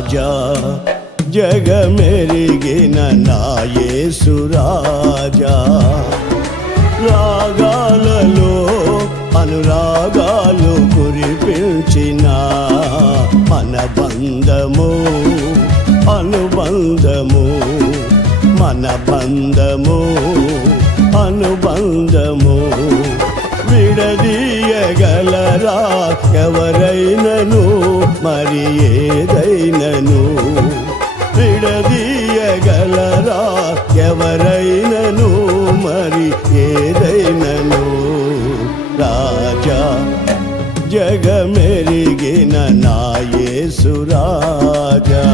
రాజా జగమెరిగిన నాయేసు రాజా. రాగాలలో అనురాగాలు కురిపించిన మన బంధము అనుబంధము మన బంధము అనుబంధము. విడదీయగలరా ఎవరైనను? జగమెరిగిన నాయేసు రాజా